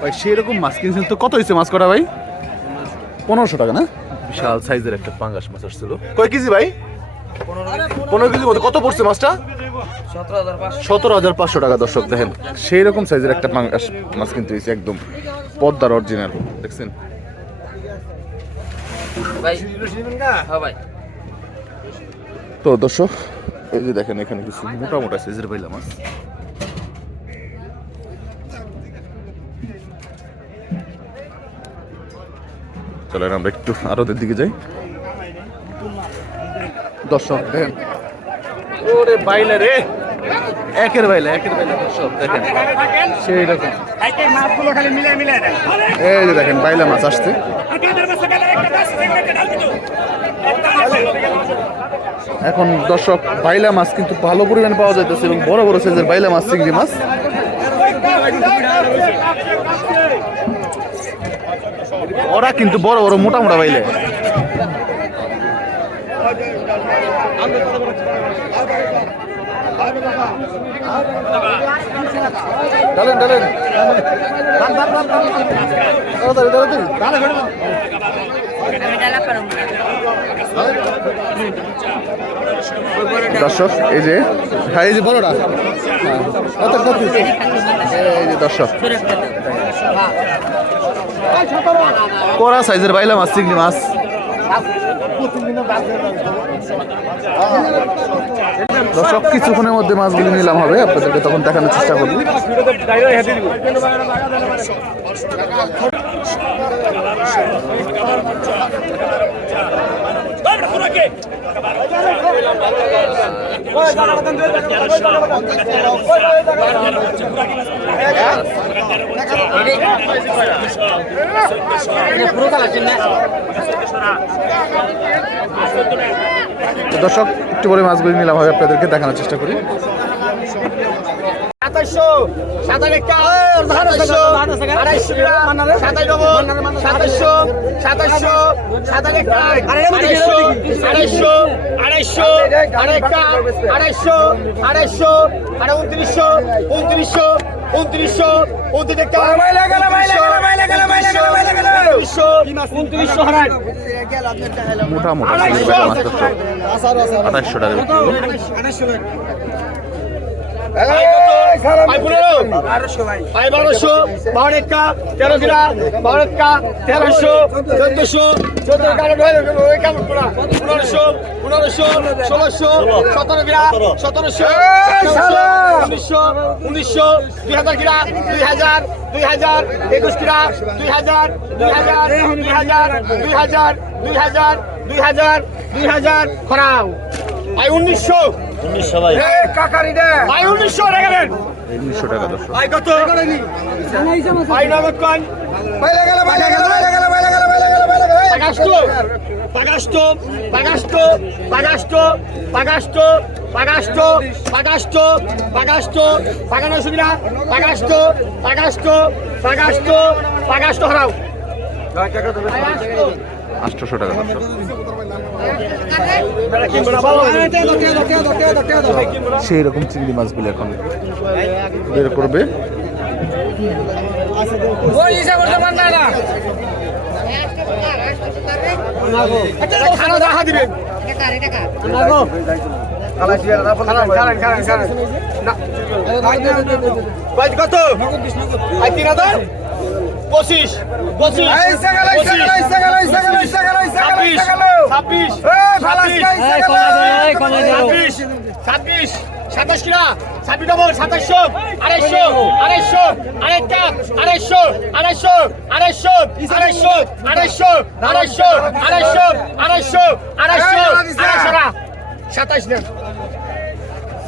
ভাই সেরকম মাছ কিনছেন তো কত হয়েছে মাছ করা ভাই? পনেরোশো টাকা না? বিশাল সাইজের একটা পাঙ্গাস মাছ আসছিল। কয় কেজি ভাই? পনেরো কেজি মতো কত পড়ছে মাছটা? সতেরো হাজার পাঁচশো টাকা দর্শক দেখেন। সেই রকম সাইজের একটা পাঙ্গাস মাছ কিনতে হয়েছে একদম পদ্মার অরিজিনাল দেখছেন? ভাই। হ্যাঁ ভাই। তো দর্শক এই যে দেখেন এখানে কিছু মোটা মোটা সাইজের বাইলা মাছ। চলেন আমরা একটু আরতের দিকে যাই। দর্শক দেখেন। ওরে বাইলা রে। একের বাইলা একের বাইলা দর্শক দেখেন। সেই রকম। মাছগুলো খালি মিলে মিলে দেন। এই যে দেখেন বাইলা মাছ আসছে। এখন দর্শক বাইলা মাছ কিন্তু ভালো পরিমাণে পাওয়া যাইতেছে এবং বড় বড় সাইজের বাইলা মাছ চিংড়ি মাছ। ওরা কিন্তু বড় বড় মোটা মোটা বাইলে। ডালেন ডালেন। তাড়াতাড়ি তাড়াতাড়ি আমি ডালা পারব দর্শক এই যে হ্যাঁ এই যে বড়টা। হ্যাঁ। এই যে দর্শক। কড়া সাইজের বাইলা মাছ, চিংড়ি মাছ। দর্শক, কিছুক্ষণের মধ্যে মাছগুলি নিলাম হবে, আপনাদেরকে তখন দেখানোর চেষ্টা করব। তো দর্শক একটু পরে মাছগুলি নিলাম হবে আপনাদেরকে দেখানোর চেষ্টা করি। সাতাইশো সাতাশ একটা সাতাইশো আড়াইশো সাতাইশো সাতাইশো সাতাশ একটা আড়াইশো আড়াইশো আড়াইশো আড়াইটা আড়াইশো আড়াইশো আড়াই উনত্রিশশো উনত্রিশশো উনত্রিশশো উনত্রিশ একটা মোটামুটি আঠাশশো টাকা। বারোশো বারো একটা তেরো কিরা বারো একটা তেরোশো চোদ্দশো চোদ্দ পনেরোশো পনেরোশো ষোলোশো সতেরো কিরা সতেরোশো উনিশশো উনিশশো দুই হাজার কিরা দুই হাজার দুই হাজার একুশ কিরা দুই হাজার দুই হাজার দুই হাজার দুই হাজার দুই হাজার দুই হাজার দুই হাজার খরাও ভাই উনিশশো উনিশশো ভাই কাকারি দে। ভাই উনিশশো টাকা দেন। উনিশশো টাকা দর্শক ভাই কত? ভাই নগদ কন পাগাস্টো পাগাস্টো পাগাস্টো পাগাস্টো পাগাস্টো পাগাস্টো পাগাস্টো পাগাস্টো পাগানো সুবিধা পাগাস্টো পাগাস্টো পাগাস্টো পাগাস্টো হারাও। আটশোশো টাকা দর্শক সেই রকম চিংড়ি মাছগুলি এখন বের করবে। কত? পঁচিশ পঁচিশ ছাব্বিশ ছাব্বিশ ছাব্বিশ ছাব্বিশ সাতাশ কিনা ছাব্বিশ ডবল সাতাশশো আড়াইশো আড়াইশো আড়াইটা আড়াইশো আড়াইশো আড়াইশো আড়াইশো আড়াইশো আড়াইশো আড়াইশো আড়াইশো আড়াইশো আড়াইশো সাতাশ নেন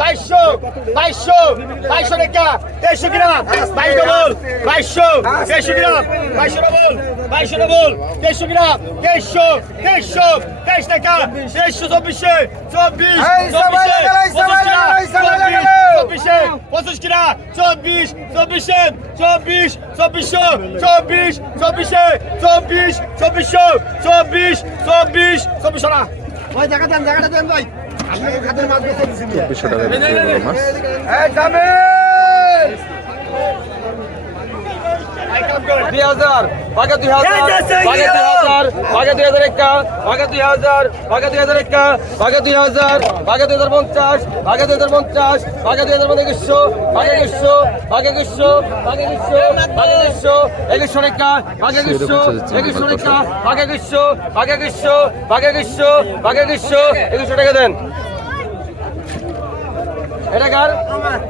বাইশশো বাইশশো বাইশশো টাকা তেইশশো গ্রাম। বাইশ ডবল বাইশশো তেইশশো গ্রাম। বাইশশো ডবল বাইশশো ডবল তেইশশো গ্রাম। তেইশশো তেইশশো তেইশ টাকা। তেইশশো চব্বিশে চব্বিশ চব্বিশে পঁচিশ কিনা চব্বিশ চব্বিশে চব্বিশ চব্বিশশো চব্বিশ চব্বিশে চব্বিশ চব্বিশশো চব্বিশ চব্বিশ চব্বিশশো না ভাই জায়গা দেন জায়গাটা দেন ভাই। চব্বিশশো টাকা বিক্রি হলো মাছ দুই হাজার ভাগে দুই হাজার ভাগে দুই হাজার ভাগে দুই হাজার একা ভাগে দুই হাজার ভাগে দুই হাজার একা ভাগে দুই হাজার ভাগে দুই হাজার পঞ্চাশ ভাগে দুই হাজার পঞ্চাশ ভাগে দুই হাজার পঞ্চাশ একশো ভাগে একশো ভাগে একশো ভাগে একশো ভাগে একশো একশো একা ভাগে একশো একশো একা ভাগে একশো ভাগে একশো ভাগে একশো ভাগে একশো একশো টাকা দেন এটা কার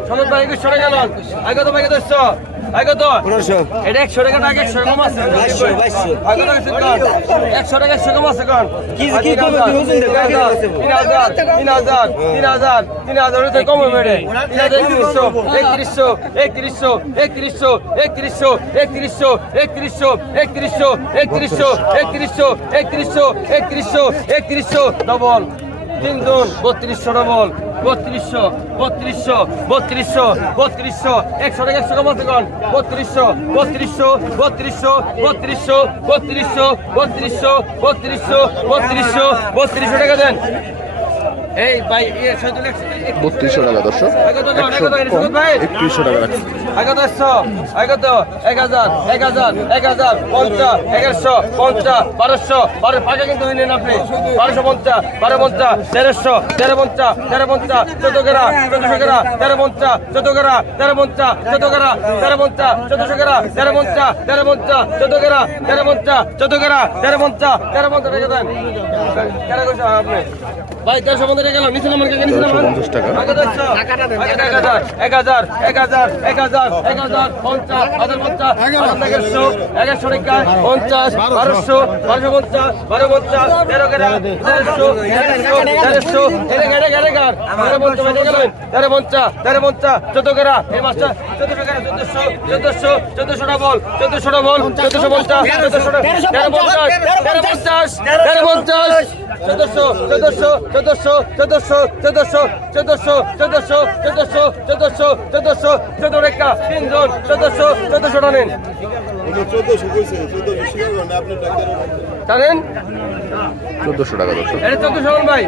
সমত ভাই একশো টাকা লন আগে তো ভাই একশো দশশো আগে তো এটা একশো টাকা না একশো কম আছে আগে তো একশো টাকা একশো কম আছে কোন কি কি হাজার তিন হাজার তিন হাজার তিন হাজার তিন হাজার ওটা কম হবে রে তিন হাজার একত্রিশশো একত্রিশশো একত্রিশশো একত্রিশশো একত্রিশশো একত্রিশশো একত্রিশশো একত্রিশশো একত্রিশশো একত্রিশশো একত্রিশশো একত্রিশশো ডবল তিন দুন বত্রিশশো ডবল বত্রিশশো বত্রিশশো বত্রিশশো বত্রিশশো একশো টাকা একশো কোন বত্রিশশো বত্রিশশো বত্রিশশো বত্রিশশো বত্রিশশো বত্রিশশো বত্রিশশো বত্রিশশো বত্রিশশো টাকা দেন বত্রিশশো টাকা দর্শক। একত্রিশশো টাকা রাখছি একশো আগত এক হাজার এক হাজার এক হাজার পঞ্চাশ এগারোশো পঞ্চাশ বারোশো বারো পাঁচে কিন্তু হইলেন আপনি বারোশো পঞ্চাশ বারো পঞ্চাশ তেরোশো তেরো পঞ্চাশ তেরো পঞ্চাশ চোদ্দ গেরা চোদ্দশো গেরা তেরো পঞ্চাশ চোদ্দ গেরা তেরো পঞ্চাশ চোদ্দ গেরা তেরো পঞ্চাশ চোদ্দশো গেরা তেরো পঞ্চাশ তেরো পঞ্চাশ চোদ্দ গেরা তেরো পঞ্চাশ চোদ্দ গেরা তেরো পঞ্চাশ তেরো পঞ্চাশ রেখে দেন কেন আপনি ভাই তেরোশো পঞ্চাশ টাকা গেল নিচে নাম্বার কে নিচে নাম্বার 150 টাকা। একশো এক হাজার এক হাজার এক হাজার এক হাজার পঞ্চাশ হাজার পঞ্চাশ এগারোশো এগারোশো টাকা পঞ্চাশ বারোশো। বারোশো পঞ্চাশ বারো পঞ্চাশ তেরো তেরোশো তেরোশো তেরো পঞ্চাশ তেরো পঞ্চাশ তেরো পঞ্চাশ চোদ্দ গেরা এই মাসটা চোদ্দশো গেরা চোদ্দশো চোদ্দশো চোদ্দশো ডবল চোদ্দশো ডবল চোদ্দশো পঞ্চাশ চোদ্দশো তেরো পঞ্চাশ তেরো পঞ্চাশ তেরো পঞ্চাশ চোদ্দশো চোদ্দশো চোদ্দশো চোদ্দশো চোদ্দশো চোদ্দশো চোদ্দশো চোদ্দশো চোদ্দশো চোদ্দশো চোদ্দ রেখা তিনজন চোদ্দশো চোদ্দশোটা টানেন। টানেন চোদ্দশো টাকা দর্শক চোদ্দশো ভাই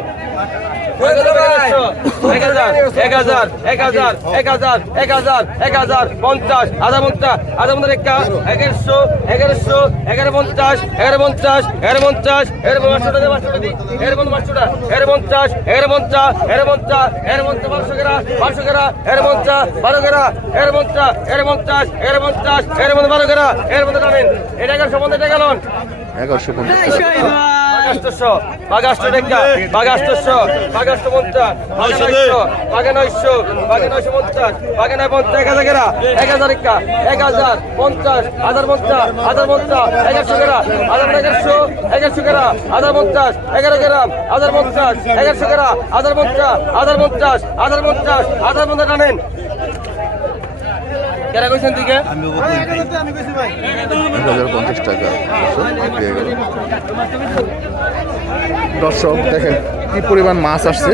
এক হাজার এক হাজার এক হাজার এক হাজার এক হাজার পঞ্চাশ আধা পঞ্চাশ আধা পঞ্চাশ একা এগারোশো এগারোশো এগারো পঞ্চাশ এগারো পঞ্চাশ এগারো পঞ্চাশ এগারো পাঁচশো টাকা পাঁচশো টাকা এগারো পঞ্চাশ পাঁচশো টাকা এগারো পঞ্চাশ এগারো পঞ্চাশ এগারো পঞ্চাশ এগারো পঞ্চাশ বারোশো গেরা বারোশো গেরা এগারো পঞ্চাশ বারো গেরা এগারো পঞ্চাশ এগারো পঞ্চাশ এগারো পঞ্চাশ এগারো পঞ্চাশ বারো গেরা এগারো পঞ্চাশ টানেন এটা এগারোশো পঞ্চাশ টাকা লোন এগারোশো পঞ্চাশ বাগাষ্টশো বাগাষ্ট টেকা বাগাষ্টশো বাগাষ্ট পঞ্চাশ বাগে নয়শো বাগে নয়শো বাগে নয়শো পঞ্চাশ বাগে নয় পঞ্চাশ এক হাজার গেরা এক হাজার একা এক হাজার পঞ্চাশ হাজার পঞ্চাশ হাজার পঞ্চাশ এগারোশো গেরা হাজার এগারোশো এগারোশো গেরা হাজার পঞ্চাশ এগারো গ্রাম হাজার পঞ্চাশ এগারোশো গেরা হাজার পঞ্চাশ হাজার পঞ্চাশ হাজার পঞ্চাশ হাজার পঞ্চাশ টানেন কেরা কইছেন দিকে? এক হাজার পঞ্চাশ টাকা দর্শক বিক্রি হয়ে গেল। দর্শক দেখেন কি পরিমাণ মাছ আসছে।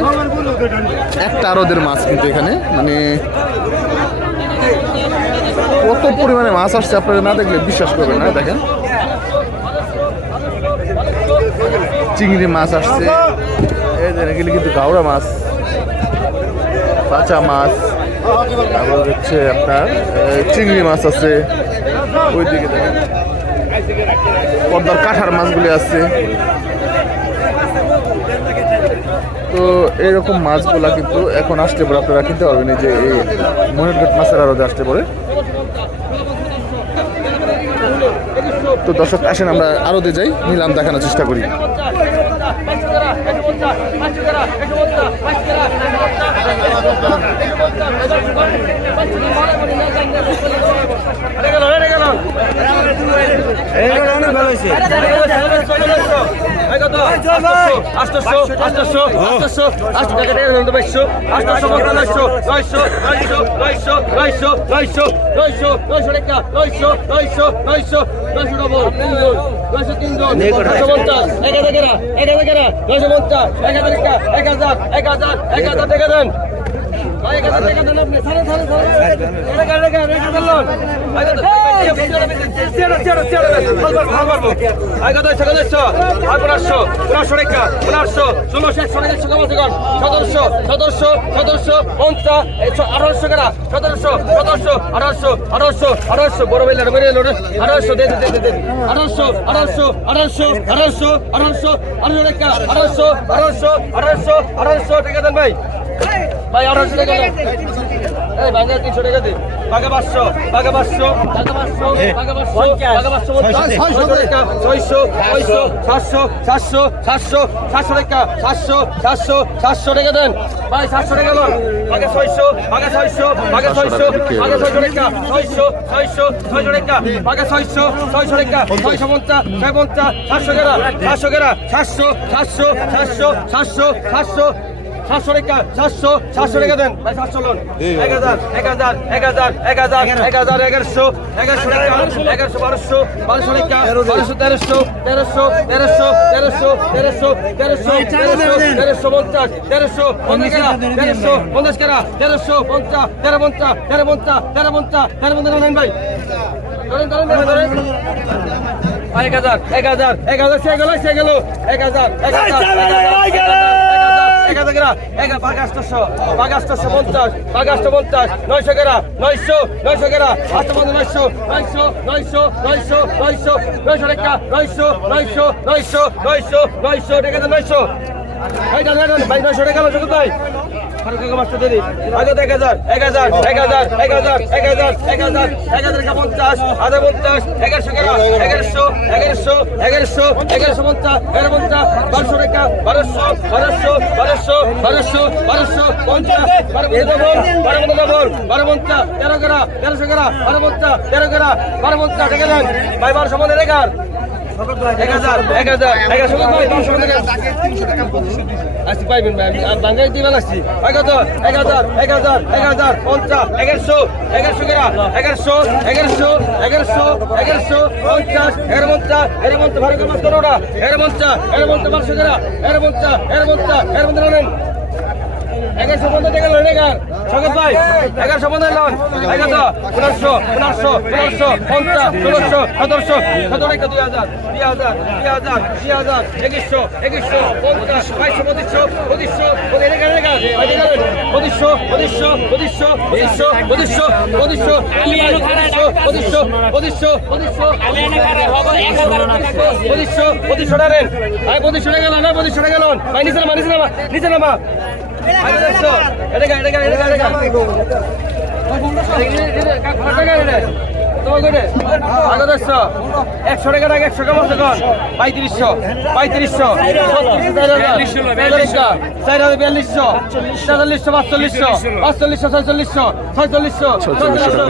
একটা আরদের মাছ কিন্তু এখানে মানে কত পরিমাণে মাছ আসছে আপনারা না দেখলে বিশ্বাস করবেন না দেখেন। চিংড়ি মাছ আসছে। এই যে এগুলি কিন্তু গাওড়া মাছ কাঁচা মাছ। তারপর হচ্ছে আপনার চিংড়ি মাছ আছে। ওইদিকে দেখেন। পদ্মার কাঁঠার মাছগুলি আছে। তো এরকম মাছগুলা কিন্তু এখন আসতে পারে আপনারা কিনতে পারবেন। যে এই মনিরঘাট মাছের আড়তে আসতে পারে। তো দর্শক, আসেন আমরা আরতে যাই। নিলাম দেখানোর চেষ্টা করি। ভালো হয়েছে আটশো আটশো আটশো আটশো টাকা পারছ আটশো পঞ্চাশ নয়শো নয়শো নয়শো নয়শো নয়শো নয়শো নয়শো টাকা নয়শো নয়শো নয়শো নয়শো ডবল তিনজন নয়শো তিনজন নয়শো পঞ্চাশ এক হাজার এক হাজার নয়শো পঞ্চাশ এক হাজার এক হাজার এক হাজার এক হাজার টাকা দেন। সতেরোশো সতেরোশো সতেরোশো পঞ্চাশ আঠারোশো টাকা সতেরোশো সতেরোশো আঠারোশো আঠারোশো আঠারোশো বড় বেলার বেরিয়ে লোড়ে আঠারোশো দে দে দে আঠারোশো আঠারোশো আঠারোশো আঠারোশো আঠারোশো আঠারোশো আঠারোশো আঠারোশো আঠারোশো আঠারোশো টাকা দেন ভাই ভাই আঠারোশো টাকা এই ভাঙা তিনশো টাকা দিন বাঘা পাঁচশো বাঘা পাঁচশো। ছয়শো টাকা ছয়শো ছয়শো সাতশো সাতশো সাতশো সাতশো টাকা সাতশো সাতশো সাতশো টাকা দেন। ভাই সাতশো টাকা লোন। বাঘা ছয়শো বাঘা ছয়শো বাঘা ছয়শো বাঘা ছয়শো টাকা ছয়শো ছয়শো ছয়শো টাকা বাঘা ছয়শো ছয়শো টাকা ছয়শো পঞ্চাশ ছয় পঞ্চাশ সাতশো গেরা সাতশো গেরা সাতশো সাতশো সাতশো সাতশো সাতশো সাতশো টাকা সাতশো সাতশো টাকা দেন ভাই সাতশো লোন এক হাজার এক হাজার এক হাজার এক হাজার এক হাজার এগারোশো এগারোশো টাকা এগারোশো বারোশো বারোশো টাকা বারোশো তেরোশো তেরোশো তেরোশো তেরোশো তেরোশো তেরোশো তেরোশো তেরোশো পঞ্চাশ তেরোশো পঞ্চাশ টাকা তেরোশো পঞ্চাশ টাকা তেরোশো পঞ্চাশ তেরো পঞ্চাশ তেরো পঞ্চাশ তেরো পঞ্চাশ তেরো পঞ্চাশ নেন ভাই ধরেন ধরেন ধরেন ধরেন এক হাজার এক হাজার এক হাজার সে গেল সে গেল এক হাজার এক হাজার এক হাজার এক হাজার গেরা এক পাঁচশো পাঁচশো পঞ্চাশ পাঁচশো পঞ্চাশ, নয়শো গেরা, নয়শো নয়শো গেরা আটশো পঞ্চাশ নয়শো নয়শো নয়শো নয়শো নয়শো নয়শো টাকা নয়শো নয়শো নয়শো নয়শো নয়শো টাকা নয়শো। ভাই, নয়শো টাকা নয়শো, ভাই। এক হাজার এক হাজার এক হাজার এক হাজার এক হাজার এক হাজার এক হাজার পঞ্চাশ হাজার পঞ্চাশ, এগারোশো এগারোশো এগারোশো এগারোশো এগারোশো পঞ্চাশ, এগারো পঞ্চাশ, বারোশো টাকা বারোশো বারোশো বারোশো বারোশো বারোশো পঞ্চাশ, বারো পঞ্চাশ পঞ্চাশ তেরো গেরা তেরোশো গেরা বারো তেরো গেরা বারো পঞ্চাশ টাকা ভাই, বারোশো মনে রেখার এক হাজার এক হাজার এক হাজার আসি পাইবেন ভাই বাঙ্গাই দিবেন আসছি এগারো এক হাজার এক হাজার এক হাজার, পঞ্চাশ, এগারোশো এগারোশো গেরা এগারোশো এগারোশো এগারোশো এগারোশো, পঞ্চাশ এগারো পঞ্চাশ এগারো পঞ্চাশ ভারত মাস করোনা এগারো পঞ্চাশ এগারো পঞ্চাশ বারোশো গেরা এগারো পঞ্চাশ এগারো পঞ্চাশ এগারো পঞ্চাশ নেন। এগারোশো পঞ্চাশ টাকা লোন এগার সঙ্গে ভাই এগারোশো লোন এগারোশো পনেরোশো পনেরোশো পনেরোশো পঞ্চাশ ষোলোশো সতেরোশো সতেরো টাকা দুই হাজার দুই হাজার দুই হাজার দুই হাজার একুশশো একুশশো পঞ্চাশ বাইশশো পঁচিশশো পঁচিশশো পঁচিশশো পঁচিশশো পঁচিশশো পঁচিশশো পঁচিশশো পঁচিশশো পঁচিশশো পঁচিশশো পঁচিশশো পঁচিশশো পঁচিশশো টাকা পঁচিশশো টাকা গেল না পঁচিশশো টাকা গেল ভাই নিচে নিচে নামা নিচে নামা এটা এটা এটা এটা গা একশো টাকা টাকা একশো কেমন আছে কন পঁয়ত্রিশশো পঁয়ত্রিশশো চার হাজার বিয়াল্লিশশো তেতাল্লিশশো পাঁচচল্লিশশো পাঁচচল্লিশশো ছয়চল্লিশশো ছয়চল্লিশশো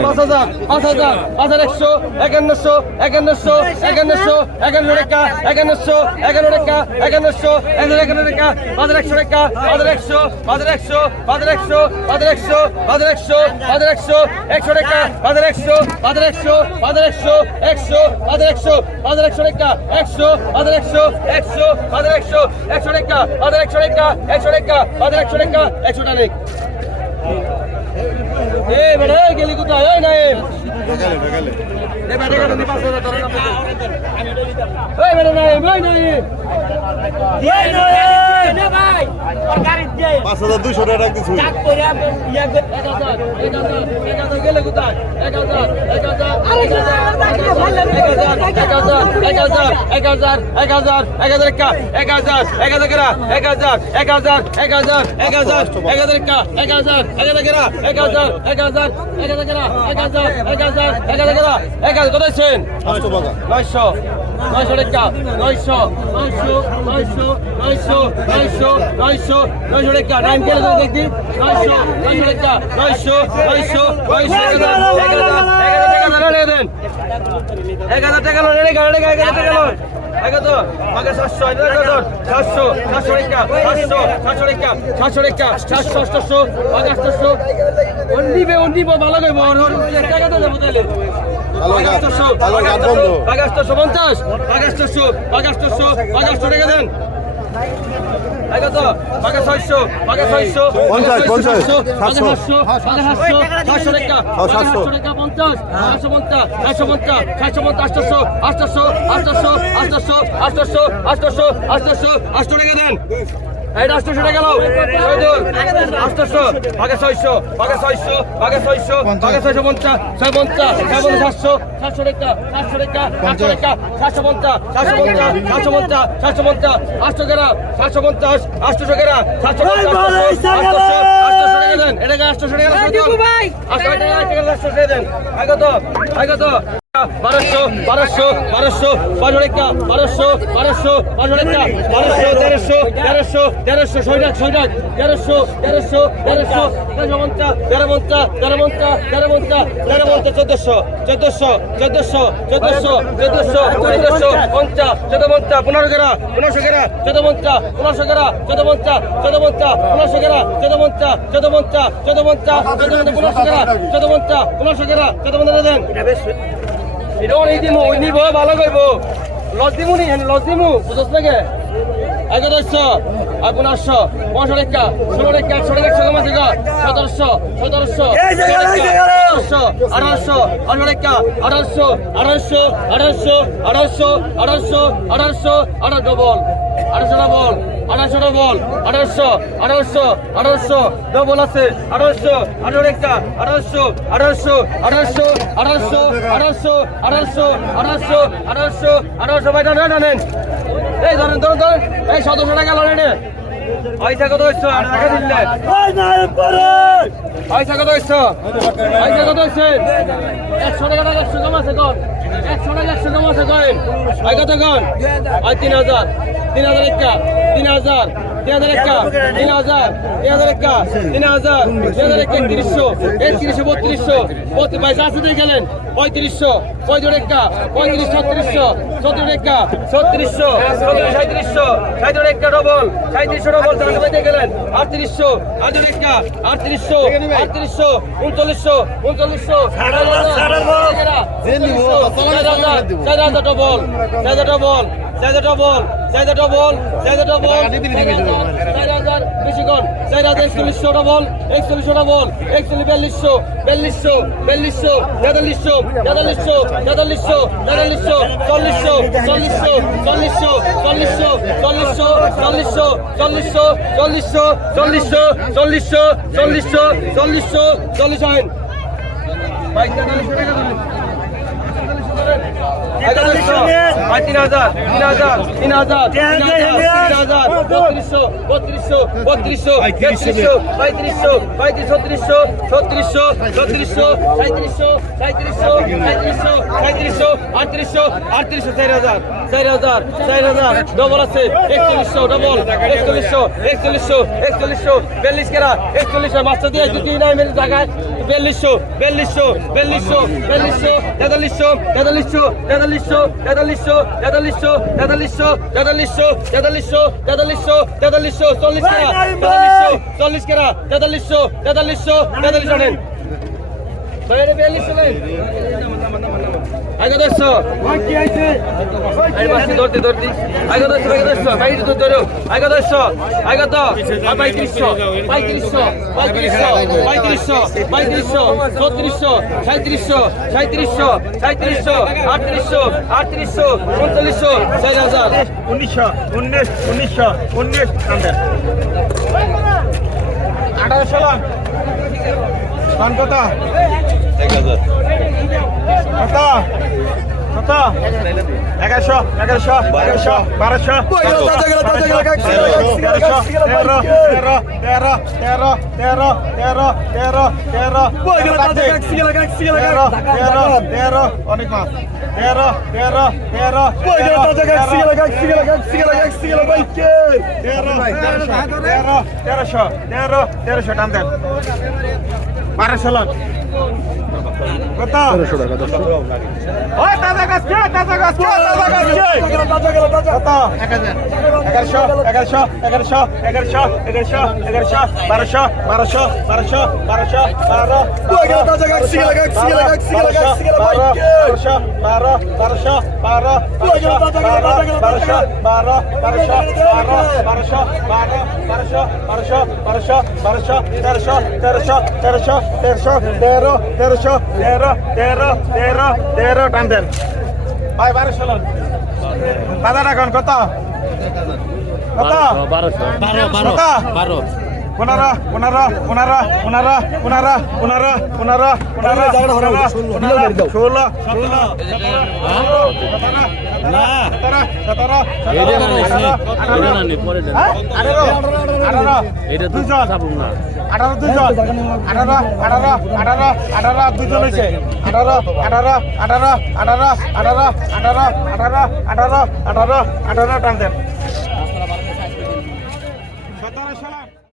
পাঁচ হাজার পাঁচ হাজার পাঁচ হাজার একশো একান্নশো একান্নশো একান্নশো একান্ন টাকা একান্নশো একান্ন টাকা একান্নশো একান্ন একান্ন টাকা পাঁচ একশো টাকা পাঁচ একশো পাঁচ একশো পাঁচ একশো পাঁচ একশো পাঁচ একশো পাঁচ একশো একশো টাকা পাঁচ একশো পাঁচ একশো পাঁচ একশো একশো পাঁচ একশো পাঁচ একশো রেখা, একশো পাঁচ একশো একশো পাঁচ একশো একশো রেখা পাঁচ একশো রেখা একশো রেখা পাঁচ একশো রেখা, একশোটা রেখ। এ বেড়ে গেলি কোথায়? নাই। পাঁচ হাজার দুইশো টাকা রাখতেছি এক হাজার এক হাজার এক হাজার একা এক হাজার এক হাজার কেরা এক হাজার এক হাজার এক হাজার এক হাজার এক হাজার একা এক হাজার এক হাজার কেরা এক হাজার এক হাজার এক হাজার কেরা এক হাজার এক হাজার কত আছেন নয়শো নয়শো টাকা নয়শো নয়শো নয়শো নয়শো নয়শো নয়শো নয়শো টাকা নাইন কেন দেখি নয়শো নয়শো টাকা নয়শো নয়শো নয়শো এক এক হাজার টাকা দেন এক হাজার টাকা লোন এক হাজার টাকা কত আগে সাতশো কত সাতশো সাতশো রেখা সাতশো সাতশো রেখা সাতশো রেখা সাতশো আটশো আগে আটশো অন্ডিবে অন্ডিবে ভালো ওর টাকা তো দেবো তাহলে। আগাস্টশো আগাস্টশো পঞ্চাশ আগাস্টশো আগাস্টশো আগাস্টশো রেখে দেন। পঞ্চাশ পঞ্চাশ সাতশো। সাতশো আটশো আটশো আটশো আটশো আটশো আটশো টাকা দেন। এই আটশো টাকা গেল। ছয়শো আগে ছয়শো আগে ছয়শো আগে ছয়শো পঞ্চাশ ছয় পঞ্চাশ ছয় পঞ্চাশ সাতশো সাতশো রেখা সাতশো রেখা সাতশো রেখা সাতশো পঞ্চাশ সাতশো পঞ্চাশ সাতশো পঞ্চাশ সাতশো পঞ্চাশ আটশো গেরা সাতশো পঞ্চাশ আটশো গেরা সাতশো পঞ্চাশ আটশো টাকা দেন। এটাকে আটশো টাকা আটশো টাকা আটশো টাকা দেন। আগত আগত। বারোশো বারোশো বারোশো বারো রেখা বারোশো বারোশো বারো রেখা বারোশো, তেরোশো তেরোশো তেরোশো, ছয়টা ছয়টা, তেরোশো তেরোশো তেরোশো তেরো পঞ্চা তেরো পঞ্চা তেরো পঞ্চা তেরো পঞ্চা তেরো পঞ্চা চোদ্দশো চোদ্দশো চোদ্দশো চোদ্দশো চোদ্দশো চোদ্দশো পঞ্চা চোদ্দ পঞ্চা পনেরো গেরা পনেরোশো গেরা চোদ্দ পঞ্চা পনেরোশো গেরা চোদ্দ পঞ্চা চোদ্দ পঞ্চা পনেরোশো গেরা চোদ্দ পঞ্চা চোদ্দ পঞ্চা চোদ্দ পঞ্চা চোদ্দ পঞ্চা পনেরোশো গেরা চোদ্দ পঞ্চা পনেরোশো গেরা চোদ্দ পঞ্চা দেন। এটা অনেক দিমু ওই নিব ভালো করব লজ দিমু নি লজ দিমু বুঝছ নাকি এগারোশো আর পনেরোশো পনেরোশো রেখা ষোলো রেখা একশো রেখা একশো কমা থেকে সতেরোশো সতেরোশো আঠারোশো আঠারোশো আঠারো রেখা আঠারোশো আঠারোশো আঠারোশো আঠারোশো আঠারোশো আঠারোশো আঠারো ডবল আঠারোশো ডবল আঠারোশো ডবল আঠারোশো আঠারোশো আঠারোশো ডবল আছে আঠারোশো আঠারো রেখা আঠারোশো আঠারোশো আঠারোশো আঠারোশো আঠারোশো আঠারোশো আঠারোশো আঠারোশো আঠারোশো ভাই টানেন টানেন এই ধরেন ধরেন ধরেন এই সতেরোশো টাকা লড়েন পয়সা কত হচ্ছে টাকা দিলে পয়সা কত হচ্ছে পয়সা কত হচ্ছে একশো টাকা টাকা একশো কম আছে কন একশো টাকা একশো কম আছে করেন কত তিন হাজার তিন হাজার একটা তিন হাজার তিন হাজার তিন হাজার তিন হাজার একটা তিন হাজার তিন হাজার একটা একত্রিশশো একত্রিশশো বত্রিশশো বত্রিশ পয়সা আছে গেলেন পঁয়ত্রিশশো পঁয়ত্রিশ পঁয়ত্রিশ ছত্রিশশো ছত্রিশ একটা ছত্রিশশো ছত্রিশ সাঁত্রিশশো সাঁত্রিশ একটা ডবল সাঁত্রিশশো ডবল তাহলে গেলেন আটত্রিশশো আটত্রিশ একটা আটত্রিশশো আটত্রিশশো উনচল্লিশশো উনচল্লিশশো চার হাজার ডবল চার হাজার ডবল চার হাজার ডবল হাজার ডবল হাজার ডবল চার হাজার বেশি কর চার হাজার একচল্লিশশো ডবল একচল্লিশশো ডবল একচল্লিশ বিয়াল্লিশশো বিয়াল্লিশশো বিয়াল্লিশশো তেতাল্লিশশো তেতাল্লিশশো তেতাল্লিশশো তেতাল্লিশশো চল্লিশশো চল্লিশশো চল্লিশশো চল্লিশশো চল্লিশশো চল্লিশশো চল্লিশশো চল্লিশশো চল্লিশশো চল্লিশশো চল্লিশশো চল্লিশশো চল্লিশ আইন তেতাল্লিশশো টাকা তিন হাজার তিন হাজার তিন হাজার তিন হাজার বত্রিশশো বত্রিশশো বত্রিশশো তেত্রিশশো পঁয়ত্রিশশো পঁয়ত্রিশ ছত্রিশশো ছত্রিশশো ছত্রিশশো সাঁত্রিশশো সাঁত্রিশশো সাঁত্রিশশো সাঁত্রিশশো আটত্রিশশো আটত্রিশশো চার হাজার চার হাজার চার হাজার ডবল আছে একচল্লিশশো ডবল একচল্লিশশো একচল্লিশশো একচল্লিশশো বিয়াল্লিশ কেরা একচল্লিশশো মাস্টার দিয়ে দুটি নাই মেরে টাকায় বিয়াল্লিশশো বিয়াল্লিশশো বিয়াল্লিশশো বিয়াল্লিশশো তেতাল্লিশশো তেতাল্লিশশো তেতাল্লিশশো তেতাল্লিশশো তেতাল্লিশশো তেতাল্লিশশো তেতাল্লিশশো তেতাল্লিশশো তেতাল্লিশশো তেতাল্লিশশো চল্লিশ কেরা তেতাল্লিশশো চল্লিশ কেরা তেতাল্লিশশো তেতাল্লিশশো তেতাল্লিশ আনেন বাইরে বিয়াল্লিশশো নেন আগে দশশো ধরতে ধরতে। আগে দশশো আগে দশশো বাইরে তো ধরো। আগে দশশো আগে তো পঁয়ত্রিশশো পঁয়ত্রিশশো পঁয়ত্রিশশো পঁয়ত্রিশশো পঁয়ত্রিশশো ছত্রিশশো সাঁত্রিশশো সাঁত্রিশশো সাঁত্রিশশো আটত্রিশশো আটত্রিশশো উনচল্লিশশো চার হাজার। উনিশশো উনিশ উনিশশো উনিশ আঠারোশো পান কত? কত কত এগারোশো এগারোশো এগারোশো বারোশো তেরো তেরো তেরো তেরো তেরো তেরো তেরো তেরো তেরো তেরো তেরো অনেক মাছ তেরো তেরো তেরো তেরোশো তেরো তেরোশো টান দেন বারোশো লাখ কত? তেরোশো টাকা দর্শক ওই তাজা গাছ কে তাজা গাছ কে তাজা গাছ কে? কত? এগারোশো এগারোশো এগারোশো এগারোশো এগারোশো এগারোশো বারোশো বারোশো বারোশো বারোশো বারো বারোশো বারো বারোশো বারো বারোশো বারোশো বারো বারোশো বারো বারোশো বারো বারোশো বারোশো বারোশো বারোশো তেরোশো তেরোশো তেরোশো তেরোশো তেরো তেরোশো তেরো তেরো তেরো তেরো টান দেন। ভাই বারোশো লোন। দাদা রাখুন কত? কত? কত পনেরো পনেরো পনেরো পনেরো পনেরো পনেরো পনেরো পনেরো পনেরো ষোলো সতেরো সতেরো সতেরো আঠারো আঠারো দুজন আঠারো আঠারো আঠারো আঠারো আঠারো দুজন হয়েছে আঠারো আঠারো আঠারো আঠারো আঠারো আঠারো আঠারো আঠারো আঠারো আঠারো টান দেন